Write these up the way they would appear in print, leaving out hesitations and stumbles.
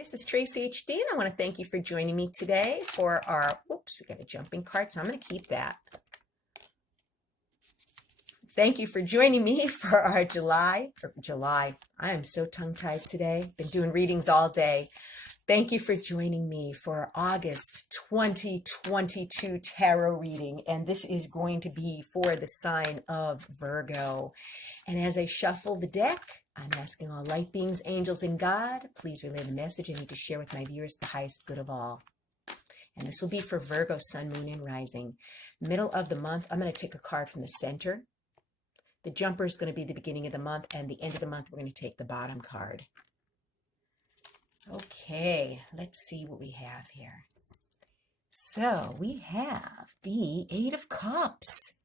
This is Tracy HD, and I want to thank you for joining me today for our, oops, we got a jumping card, so I'm going to keep that. Thank you for joining me for our July, I am so tongue-tied today. Been doing readings all day. Thank you for joining me for our August 2022 tarot reading, and this is going to be for the sign of Virgo. And as I shuffle the deck, I'm asking all light beings, angels, and God, please relay the message I need to share with my viewers the highest good of all. And this will be for Virgo, Sun, Moon, and Rising. Middle of the month, I'm going to take a card from the center. The jumper is going to be the beginning of the month, and the end of the month, we're going to take the bottom card. Okay, let's see what we have here. So we have the Eight of Cups.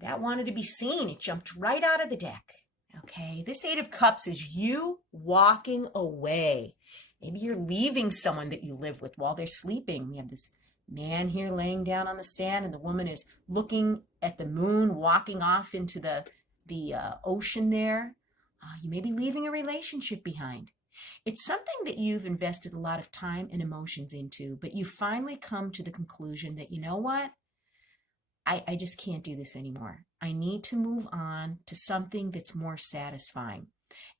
That wanted to be seen. It jumped right out of the deck. Okay, this Eight of Cups is you walking away. Maybe you're leaving someone that you live with while they're sleeping. We have this man here laying down on the sand, and the woman is looking at the moon, walking off into the ocean there. You may be leaving a relationship behind. It's something that you've invested a lot of time and emotions into, but you finally come to the conclusion that, you know what? I just can't do this anymore. I need to move on to something that's more satisfying.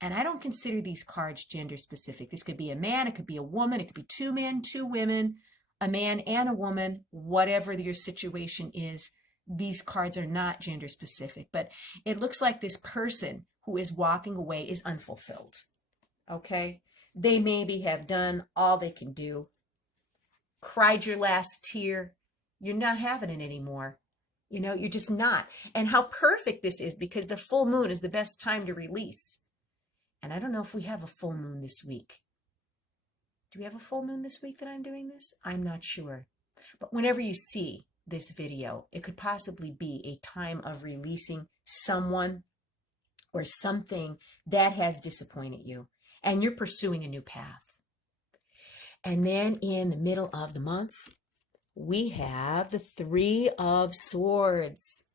And I don't consider these cards gender specific. This could be a man, it could be a woman, it could be two men, two women, a man and a woman, whatever your situation is. These cards are not gender specific, but it looks like this person who is walking away is unfulfilled. Okay? They maybe have done all they can do, cried your last tear. You're not having it anymore. You know, you're just not. And how perfect this is, because the full moon is the best time to release. And I don't know if we have a full moon this week. Do we have a full moon this week that I'm doing this? I'm not sure. But whenever you see this video, it could possibly be a time of releasing someone or something that has disappointed you, and you're pursuing a new path. And then in the middle of the month, we have the Three of Swords.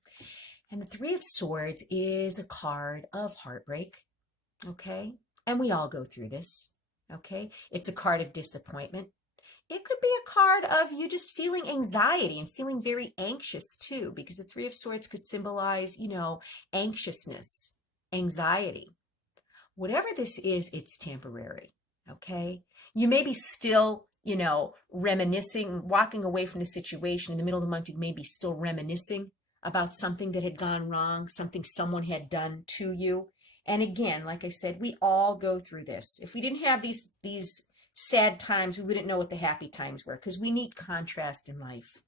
And the Three of Swords is a card of heartbreak, okay? And we all go through this, okay? It's a card of disappointment. It could be a card of you just feeling anxiety and feeling very anxious too, because the Three of Swords could symbolize, you know, anxiousness, anxiety. Whatever this is, it's temporary, okay? You may be still, you know, reminiscing, walking away from the situation in the middle of the month. You may be still reminiscing about something that had gone wrong, something someone had done to you. And again, like I said, we all go through this. If we didn't have these sad times, we wouldn't know what the happy times were, because we need contrast in life.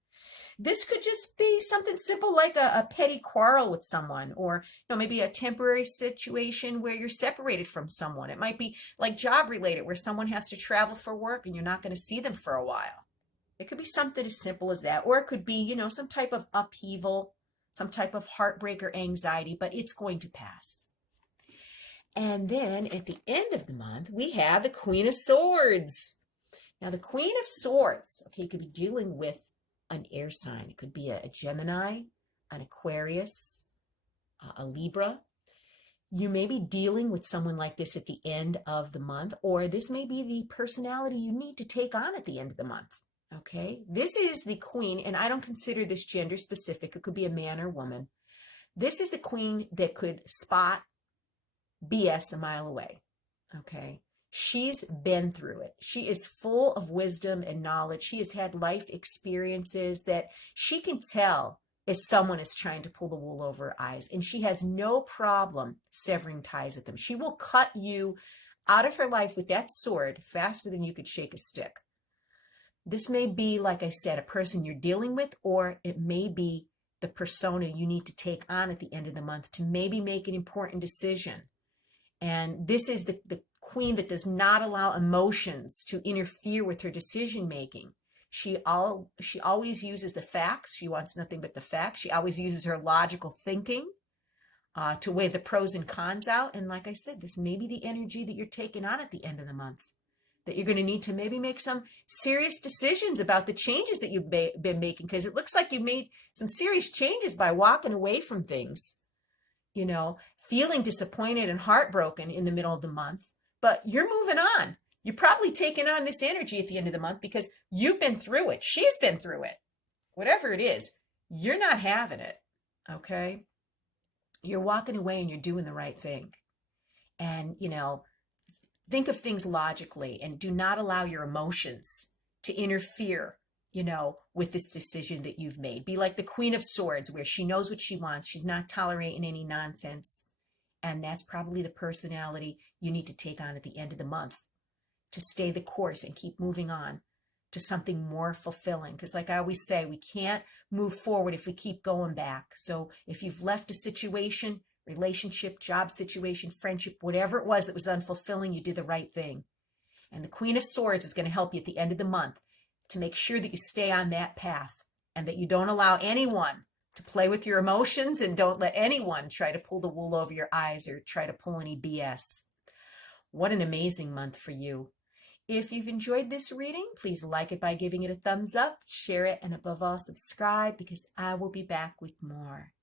This could just be something simple like a petty quarrel with someone, or you know, maybe a temporary situation where you're separated from someone. It might be like job related, where someone has to travel for work and you're not going to see them for a while. It could be something as simple as that, or it could be, you know, some type of upheaval, some type of heartbreak or anxiety, but it's going to pass. And then at the end of the month, we have the Queen of Swords. Now, the Queen of Swords, okay, you could be dealing with an air sign. It could be a Gemini, an Aquarius, a Libra. You may be dealing with someone like this at the end of the month, or this may be the personality you need to take on at the end of the month. Okay, this is the Queen, and I don't consider this gender specific. It could be a man or woman. This is the Queen that could spot BS a mile away. Okay. She's been through it. She is full of wisdom and knowledge. She has had life experiences that she can tell if someone is trying to pull the wool over her eyes, and she has no problem severing ties with them. She will cut you out of her life with that sword faster than you could shake a stick. This may be, like I said, a person you're dealing with, or it may be the persona you need to take on at the end of the month to maybe make an important decision. And this is the Queen that does not allow emotions to interfere with her decision making. She always uses the facts. She wants nothing but the facts. She always uses her logical thinking to weigh the pros and cons out. And like I said, this may be the energy that you're taking on at the end of the month, that you're going to need to maybe make some serious decisions about the changes that you've been making, because it looks like you made some serious changes by walking away from things, you know, feeling disappointed and heartbroken in the middle of the month. But you're moving on. You're probably taking on this energy at the end of the month because you've been through it. She's been through it. Whatever it is, you're not having it. Okay? You're walking away and you're doing the right thing. And, think of things logically and do not allow your emotions to interfere, with this decision that you've made. Be like the Queen of Swords, where she knows what she wants. She's not tolerating any nonsense. And that's probably the personality you need to take on at the end of the month to stay the course and keep moving on to something more fulfilling. Because like I always say, we can't move forward if we keep going back. So if you've left a situation, relationship, job situation, friendship, whatever it was that was unfulfilling, you did the right thing. And the Queen of Swords is going to help you at the end of the month to make sure that you stay on that path and that you don't allow anyone to play with your emotions and don't let anyone try to pull the wool over your eyes or try to pull any BS. What an amazing month for you. If you've enjoyed this reading, please like it by giving it a thumbs up, share it, and above all, subscribe because I will be back with more.